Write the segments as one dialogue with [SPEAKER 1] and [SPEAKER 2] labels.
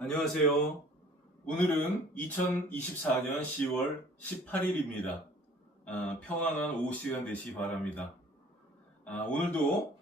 [SPEAKER 1] 안녕하세요. 오늘은 2024년 10월 18일입니다. 아, 평안한 오후 시간 되시기 바랍니다. 아, 오늘도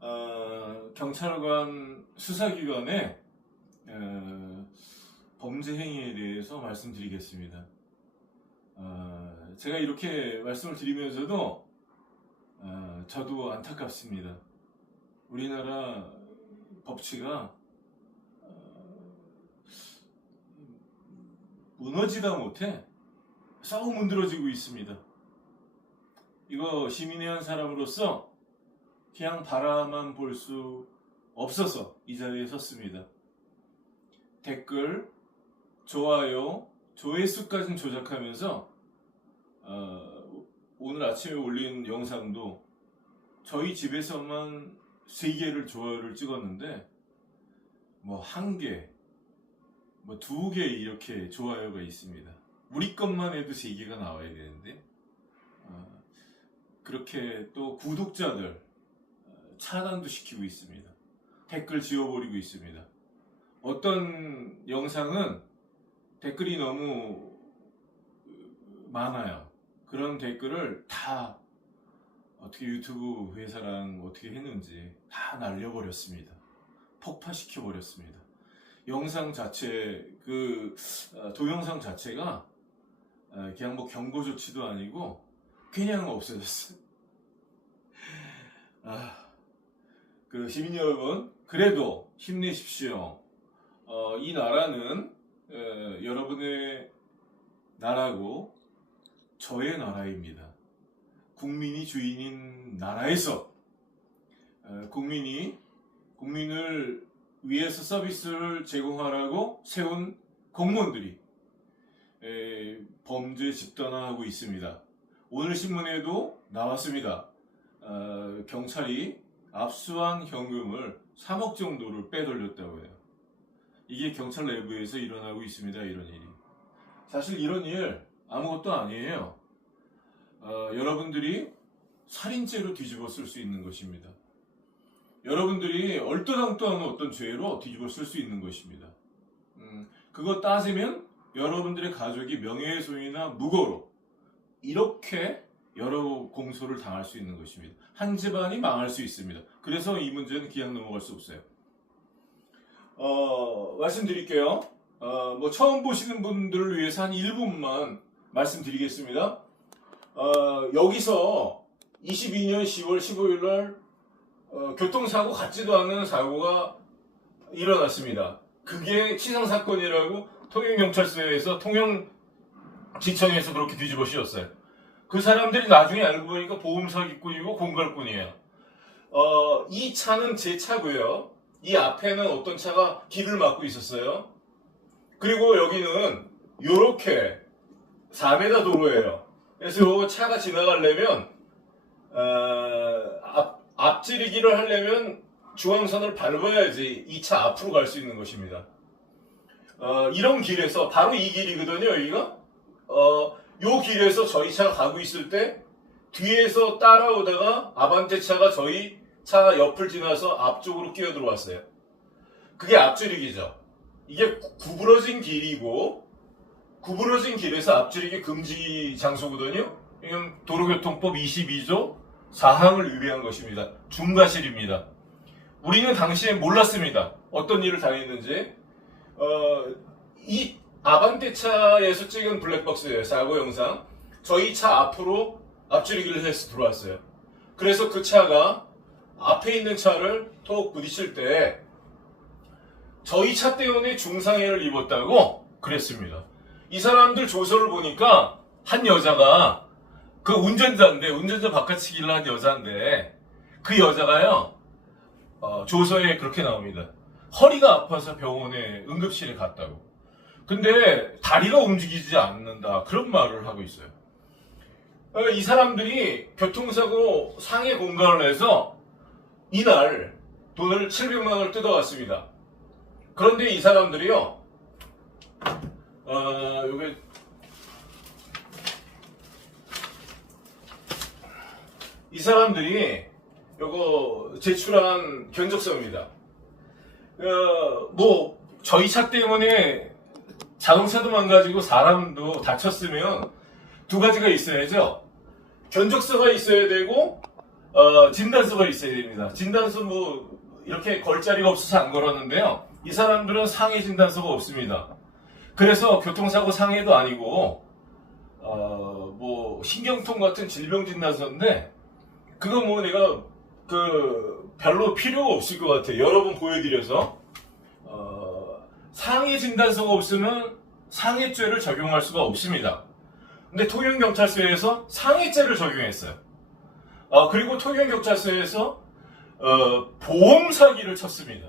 [SPEAKER 1] 어, 경찰관 수사기관의 어, 범죄 행위에 대해서 말씀드리겠습니다. 어, 제가 이렇게 말씀을 드리면서도 어, 저도 안타깝습니다. 우리나라 법치가 무너지다 못해 썩 문드러지고 있습니다. 이거 시민의 한 사람으로서 그냥 바라만 볼 수 없어서 이 자리에 섰습니다. 댓글, 좋아요, 조회수까지는 조작하면서 어, 오늘 아침에 올린 영상도 저희 집에서만 세 개를 좋아요를 찍었는데 뭐 한 개, 뭐 두 개 이렇게 좋아요가 있습니다. 우리 것만 해도 세 개가 나와야 되는데 어, 그렇게 또 구독자들 어, 차단도 시키고 있습니다. 댓글 지워버리고 있습니다. 어떤 영상은 댓글이 너무 많아요. 그런 댓글을 다 어떻게 유튜브 회사랑 어떻게 했는지 다 날려버렸습니다. 폭파시켜 버렸습니다. 영상 자체 그 어, 동영상 자체가 어, 그냥 뭐 경고 조치도 아니고 그냥 없어졌어요. 아, 그 시민 여러분 그래도 힘내십시오. 어, 이 나라는 어, 여러분의 나라고 저의 나라입니다. 국민이 주인인 나라에서 어, 국민이 국민을 위해서 서비스를 제공하라고 세운 공무원들이 에, 범죄 집단화하고 있습니다. 오늘 신문에도 나왔습니다. 어, 경찰이 압수한 현금을 3억 정도를 빼돌렸다고 해요. 이게 경찰 내부에서 일어나고 있습니다. 이런 일이. 사실 이런 일 아무것도 아니에요. 어, 여러분들이 살인죄로 뒤집어 쓸 수 있는 것입니다. 여러분들이 얼떠당떠 하는 어떤 죄로 뒤집어 쓸 수 있는 것입니다. 음, 그거 따지면 여러분들의 가족이 명예훼손이나 무고로 이렇게 여러 공소를 당할 수 있는 것입니다. 한 집안이 망할 수 있습니다. 그래서 이 문제는 그냥 넘어갈 수 없어요. 어, 말씀드릴게요. 어, 뭐 처음 보시는 분들을 위해서 한 1분만 말씀드리겠습니다. 어, 여기서 22년 10월 15일 날 어, 교통사고 같지도 않은 사고가 일어났습니다. 그게 치상사건이라고 통영경찰서에서 통영지청에서 그렇게 뒤집어 씌웠어요. 그 사람들이 나중에 알고 보니까 보험 사기꾼이고 공갈꾼이에요. 어, 이 차는 제 차고요. 이 앞에는 어떤 차가 길을 막고 있었어요. 그리고 여기는 이렇게 4m 도로예요. 그래서 요 차가 지나가려면 어, 앞, 앞지르기를 하려면 중앙선을 밟아야지 이차 앞으로 갈 수 있는 것입니다. 어, 이런 길에서 바로 이 길이거든요. 여기가 어, 요 길에서 저희 차가 가고 있을 때 뒤에서 따라오다가 아반떼 차가 저희 차 옆을 지나서 앞쪽으로 끼어 들어왔어요. 그게 앞지르기죠. 이게 구- 구부러진 길이고 구부러진 길에서 앞지르기 금지 장소거든요. 이건 도로교통법 22조 4항을 위배한 것입니다. 중과실입니다. 우리는 당시에 몰랐습니다. 어떤 일을 당했는지. 어, 이 아반떼 차에서 찍은 블랙박스예요. 사고 영상. 저희 차 앞으로 앞지르기를 해서 들어왔어요. 그래서 그 차가 앞에 있는 차를 톡 부딪힐 때 저희 차 때문에 중상해를 입었다고 그랬습니다. 이 사람들 조서를 보니까 한 여자가 그 운전자인데 운전자 바깥치기를 한 여자인데 그 여자가요 어, 조서에 그렇게 나옵니다. 허리가 아파서 병원에 응급실에 갔다고. 근데 다리가 움직이지 않는다 그런 말을 하고 있어요. 어, 이 사람들이 교통사고 상해 공간을 해서 이날 돈을 700만 원을 뜯어왔습니다. 그런데 이 사람들이요, 어, 요게, 이 사람들이 요거 제출한 견적서입니다. 어, 뭐, 저희 차 때문에 자동차도 망가지고 사람도 다쳤으면 두 가지가 있어야죠. 견적서가 있어야 되고 어, 진단서가 있어야 됩니다. 진단서 뭐 이렇게 걸 자리가 없어서 안 걸었는데요. 이 사람들은 상해 진단서가 없습니다. 그래서 교통사고 상해도 아니고 어, 뭐 신경통 같은 질병 진단서인데 그거 뭐 내가 그 별로 필요가 없을 것 같아요. 여러 번 보여드려서 어, 상해 진단서가 없으면 상해죄를 적용할 수가 없습니다. 근데 통영경찰서에서 상해죄를 적용했어요. 어, 그리고 통영경찰서에서 어, 보험 사기를 쳤습니다.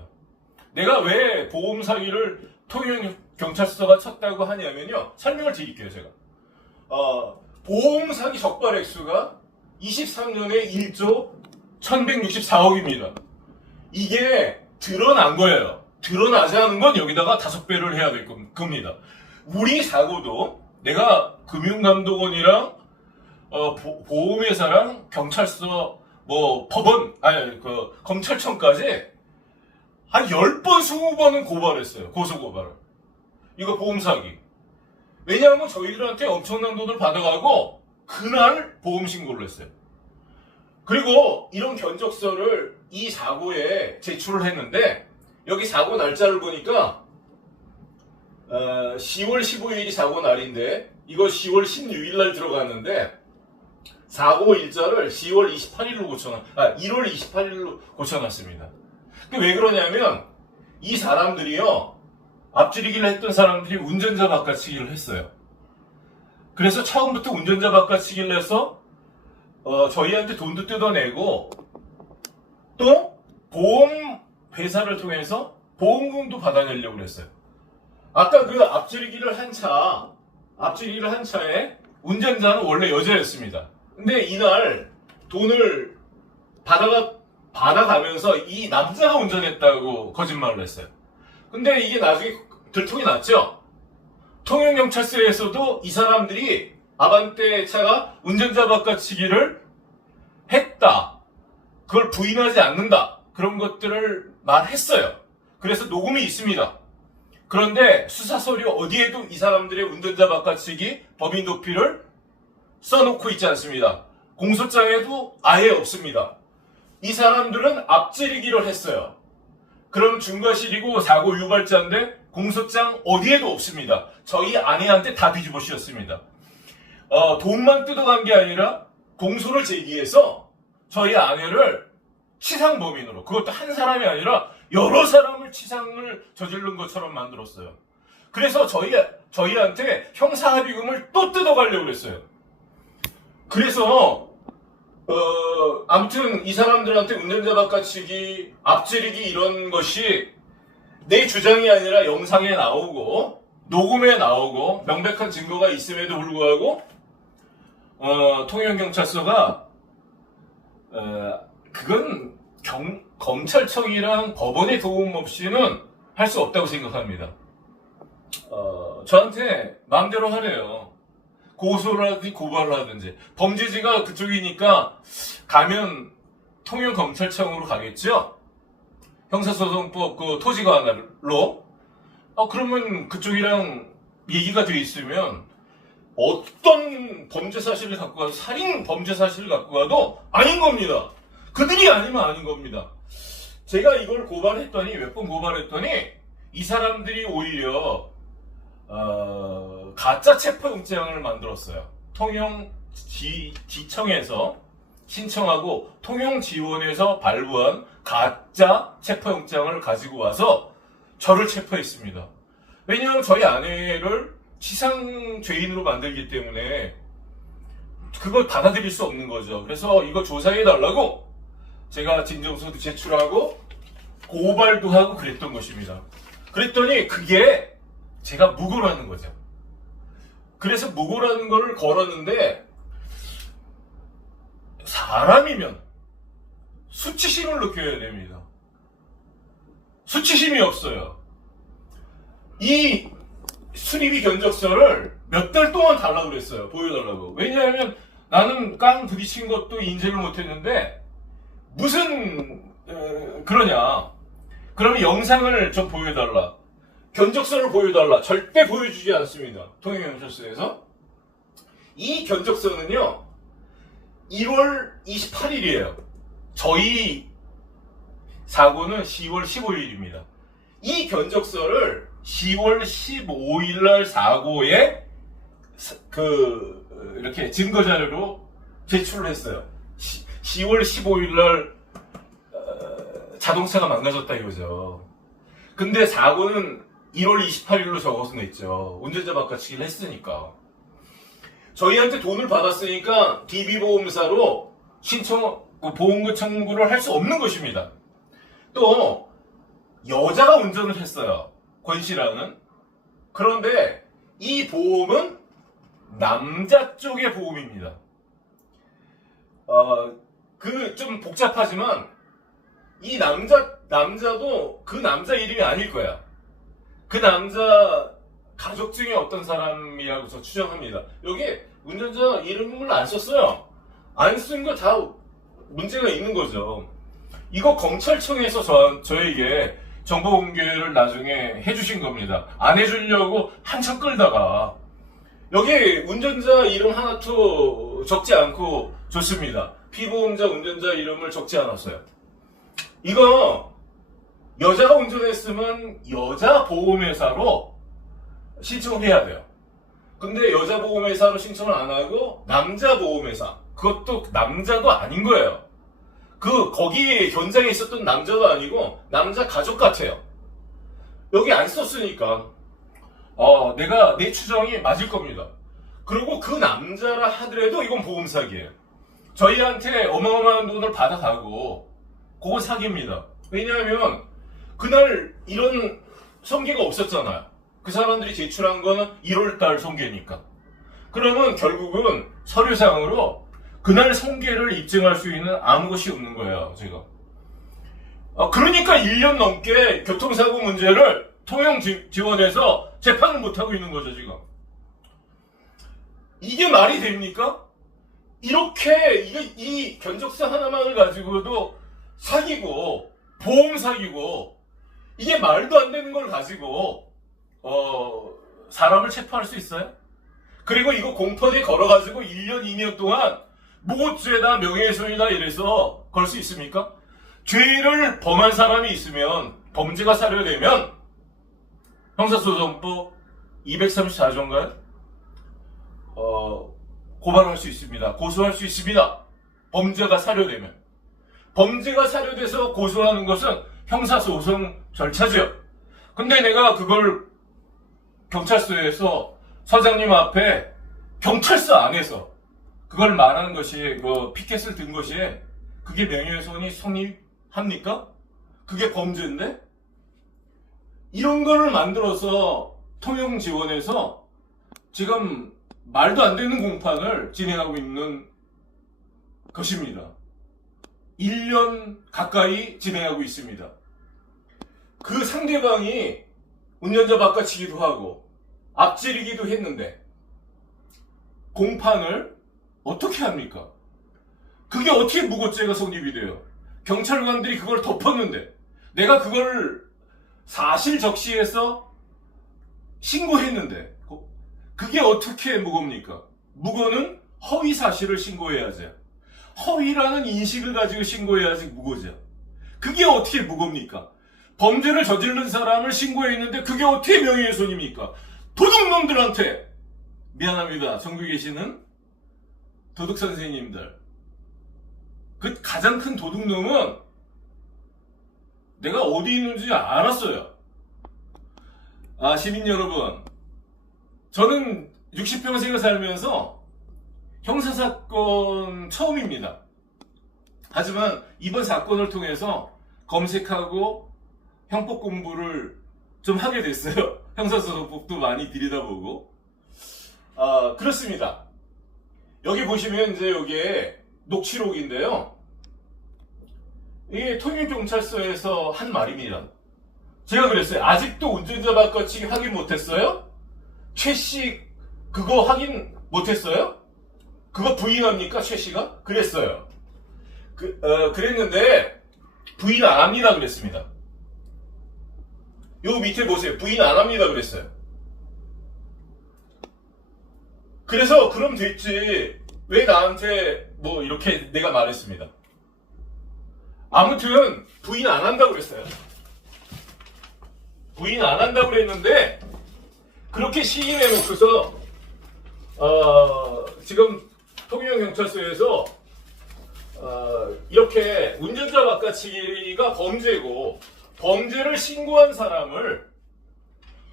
[SPEAKER 1] 내가 왜 보험 사기를 통영경찰서가 쳤다고 하냐면요. 설명을 드릴게요, 제가. 어, 보험 사기 적발 액수가 23년에 1조 1164억입니다. 이게 드러난 거예요. 드러나지 않은 건 여기다가 다섯 배를 해야 될 겁- 겁니다. 우리 사고도 내가 금융감독원이랑 어, 보, 보험회사랑 경찰서 뭐 법원 아니 그 검찰청까지 한 10번 20번은 고발했어요. 고소고발을. 이거 보험 사기. 왜냐하면 저희들한테 엄청난 돈을 받아가고 그날 보험 신고를 했어요. 그리고 이런 견적서를 이 사고에 제출을 했는데 여기 사고 날짜를 보니까 어, 10월 15일이 사고 날인데 이거 10월 16일 날 들어갔는데 사고 일자를 10월 28일로 고쳐놨, 아 1월 28일로 고쳐놨습니다. 왜 그러냐면 이 사람들이요 앞지르기를 했던 사람들이 운전자 바꿔치기를 했어요. 그래서 처음부터 운전자 바꿔치기를 해서 어, 저희한테 돈도 뜯어내고 또 보험 회사를 통해서 보험금도 받아내려고 그랬어요. 아까 그 앞지르기를 한 차, 앞지르기를 한 차에 운전자는 원래 여자였습니다. 근데 이날 돈을 받아가, 받아가면서 이 남자가 운전했다고 거짓말을 했어요. 근데 이게 나중에 들통이 났죠? 통영경찰서에서도 이 사람들이 아반떼 차가 운전자 바꿔치기를 했다. 그걸 부인하지 않는다. 그런 것들을 말했어요. 그래서 녹음이 있습니다. 그런데 수사 서류 어디에도 이 사람들의 운전자 바꿔치기 법인 도피를 써놓고 있지 않습니다. 공소장에도 아예 없습니다. 이 사람들은 앞지르기를 했어요. 그럼 중과실이고 사고 유발자인데 공소장 어디에도 없습니다. 저희 아내한테 다 뒤집어 씌웠습니다. 어, 돈만 뜯어간 게 아니라 공소를 제기해서 저희 아내를 치상범인으로 그것도 한 사람이 아니라 여러 사람을 치상을 저지른 것처럼 만들었어요. 그래서 저희 저희한테 형사합의금을 또 뜯어가려고 그랬어요. 그래서 어, 아무튼 이 사람들한테 운전자 바꿔치기, 앞지르기 이런 것이 내 주장이 아니라 영상에 나오고 녹음에 나오고 명백한 증거가 있음에도 불구하고 어, 통영경찰서가 어, 그건 경- 검찰청이랑 법원의 도움 없이는 할 수 없다고 생각합니다. 어, 저한테 마음대로 하래요. 고발을 하든지 범죄지가 그쪽이니까 가면 통영 검찰청으로 가겠죠? 형사소송법 그 토지관할로 어 그러면 그쪽이랑 얘기가 돼 있으면 어떤 범죄 사실을 갖고 가도 살인 범죄 사실을 갖고 가도 아닌 겁니다. 그들이 아니면 아닌 겁니다. 제가 이걸 고발했더니 몇 번 고발했더니 이 사람들이 오히려 어, 가짜 체포영장을 만들었어요. 통영 지, 지청에서 신청하고 통영 지원에서 발부한 가짜 체포영장을 가지고 와서 저를 체포했습니다. 왜냐하면 저희 아내를 치상 죄인으로 만들기 때문에 그걸 받아들일 수 없는 거죠. 그래서 이거 조사해 달라고 제가 진정서도 제출하고 고발도 하고 그랬던 것입니다. 그랬더니 그게 제가 무고라는 거죠. 그래서 무고라는 걸 걸었는데 사람이면 수치심을 느껴야 됩니다. 수치심이 없어요. 이 수리비 견적서를 몇 달 동안 달라고 그랬어요. 보여달라고. 왜냐하면 나는 깡 부딪힌 것도 인지를 못했는데 무슨 어, 그러냐. 그러면 영상을 좀 보여달라. 견적서를 보여달라. 절대 보여주지 않습니다. 통행경찰서에서. 이 견적서는요, 1월 28일이에요. 저희 사고는 10월 15일입니다. 이 견적서를 10월 15일 날 사고에 사- 그 어, 이렇게 증거 자료로 제출을 했어요. 시, 10월 15일 날 어, 자동차가 망가졌다 이거죠. 근데 사고는 1월 28일로 적어서 냈죠. 운전자 바꿔치기를 했으니까. 저희한테 돈을 받았으니까 DB보험사로 신청, 그 보험금 청구를 할 수 없는 것입니다. 또, 여자가 운전을 했어요. 권 씨랑은. 그런데 이 보험은 남자 쪽의 보험입니다. 어, 그 좀 복잡하지만 이 남자 남자도 그 남자 이름이 아닐 거야. 그 남자 가족 중에 어떤 사람이라고 저 추정합니다. 여기 운전자 이름을 안 썼어요. 안 쓴 거 다 문제가 있는 거죠. 이거 검찰청에서 저, 저에게 정보 공개를 나중에 해주신 겁니다. 안 해주려고 한참 끌다가 여기 운전자 이름 하나도 적지 않고 좋습니다. 피보험자 운전자 이름을 적지 않았어요. 이거 여자가 운전했으면 여자 보험회사로 신청을 해야 돼요. 근데 여자 보험회사로 신청을 안 하고 남자 보험회사 그것도 남자도 아닌 거예요. 그 거기 현장에 있었던 남자도 아니고 남자 가족 같아요. 여기 안 썼으니까 어, 내가 내 추정이 맞을 겁니다. 그리고 그 남자라 하더라도 이건 보험 사기예요. 저희한테 어마어마한 돈을 받아가고 그거 사기입니다. 왜냐하면 그날 이런 성계가 없었잖아요. 그 사람들이 제출한 거는 1월달 성계니까. 그러면 결국은 서류상으로 그날 성계를 입증할 수 있는 아무 것이 없는 거예요, 제가. 아, 그러니까 1년 넘게 교통사고 문제를 통영 지- 지원해서 재판을 못하고 있는 거죠, 지금. 이게 말이 됩니까? 이렇게, 이, 이 견적서 하나만을 가지고도 사기고, 보험 사기고, 이게 말도 안 되는 걸 가지고, 어, 사람을 체포할 수 있어요? 그리고 이거 공판에 걸어가지고 1년, 2년 동안 무고죄다, 명예훼손이다 이래서 걸 수 있습니까? 죄를 범한 사람이 있으면, 범죄가 사료되면, 형사소송법 234조인가요? 어, 고발할 수 있습니다. 고소할 수 있습니다. 범죄가 사료되면. 범죄가 사료돼서 고소하는 것은 형사소송 절차죠. 근데 내가 그걸 경찰서에서 서장님 앞에 경찰서 안에서 그걸 말하는 것이 그 피켓을 든 것이 그게 명예훼손이 성립합니까? 그게 범죄인데 이런 거를 만들어서 통영 지원에서 지금 말도 안 되는 공판을 진행하고 있는 것입니다. 1년 가까이 진행하고 있습니다. 그 상대방이 운전자 바꿔치기도 하고 앞지르기도 했는데 공판을 어떻게 합니까? 그게 어떻게 무고죄가 성립이 돼요? 경찰관들이 그걸 덮었는데 내가 그걸 사실 적시해서 신고했는데 그게 어떻게 무고입니까? 무고는 허위 사실을 신고해야죠. 허위라는 인식을 가지고 신고해야지 무고죠. 그게 어떻게 무고입니까? 범죄를 저지른 사람을 신고했는데 그게 어떻게 명예훼손입니까? 도둑놈들한테 미안합니다. 전국에 계시는 도둑 선생님들. 그 가장 큰 도둑놈은 내가 어디 있는지 알았어요. 아, 시민 여러분. 저는 60평생을 살면서 형사사건 처음입니다. 하지만 이번 사건을 통해서 검색하고 형법 공부를 좀 하게 됐어요. 형사소송법도 많이 들여다보고. 아, 그렇습니다. 여기 보시면 이제 여기에 녹취록인데요. 이게 통일경찰서에서 한 말입니다. 제가 그랬어요. 아직도 운전자 바꿔치기 확인 못했어요? 최씨 그거 확인 못했어요? 그거 부인합니까 최 씨가? 그랬어요. 그, 어, 그랬는데 부인 안 합니다 그랬습니다. 요 밑에 보세요. 부인 안 합니다 그랬어요. 그래서 그럼 됐지. 왜 나한테 뭐 이렇게 내가 말했습니다. 아무튼 부인 안 한다고 그랬어요. 부인 안 한다고 그랬는데 그렇게 시인해 놓고서 어, 지금 통영 경찰서에서 어, 이렇게 운전자 바꿔치기가 범죄고 범죄를 신고한 사람을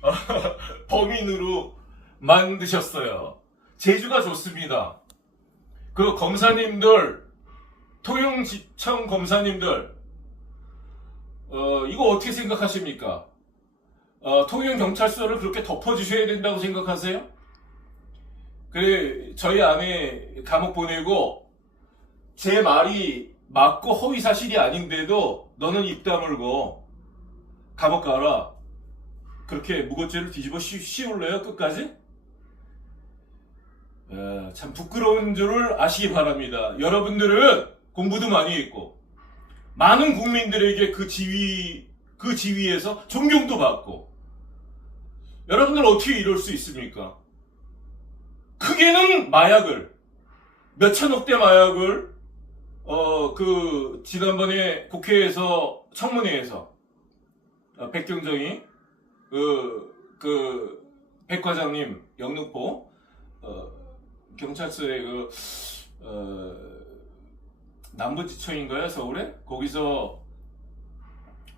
[SPEAKER 1] 범인으로 만드셨어요. 제주가 좋습니다. 그 검사님들, 통영지청 검사님들, 어, 이거 어떻게 생각하십니까? 어, 통영경찰서를 그렇게 덮어주셔야 된다고 생각하세요? 그래, 저희 아내 감옥 보내고, 제 말이 맞고 허위 사실이 아닌데도 너는 입 다물고 감옥 가라. 그렇게 무고죄를 뒤집어 씌, 씌울래요, 끝까지? 어, 참 부끄러운 줄을 아시기 바랍니다. 여러분들은 공부도 많이 했고, 많은 국민들에게 그 지위, 그 지위에서 존경도 받고, 여러분들 어떻게 이럴 수 있습니까? 크게는 마약을, 몇 천억대 마약을, 어, 그, 지난번에 국회에서, 청문회에서, 어, 백경정이, 그, 그, 백과장님, 영등포, 어, 경찰서에 그, 어, 남부지청인가요, 서울에? 거기서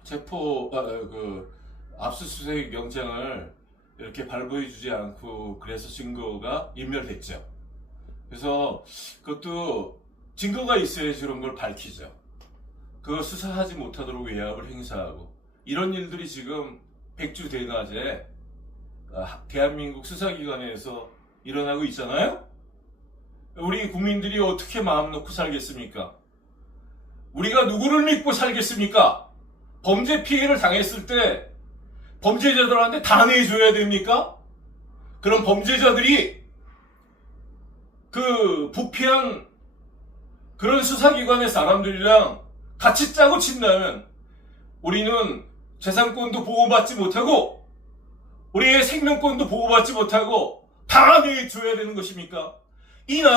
[SPEAKER 1] 체포, 아, 아, 그, 압수수색 영장을 이렇게 발부해 주지 않고 그래서 증거가 인멸됐죠. 그래서 그것도 증거가 있어야지 그런 걸 밝히죠. 그거 수사하지 못하도록 외압을 행사하고 이런 일들이 지금 백주 대낮에 아, 대한민국 수사기관에서 일어나고 있잖아요. 우리 국민들이 어떻게 마음 놓고 살겠습니까? 우리가 누구를 믿고 살겠습니까? 범죄 피해를 당했을 때 범죄자들한테 다 내줘야 됩니까? 그럼 범죄자들이 그 부패한 그런 수사기관의 사람들이랑 같이 짜고 친다면 우리는 재산권도 보호받지 못하고 우리의 생명권도 보호받지 못하고 다 내줘야 되는 것입니까? 이 나라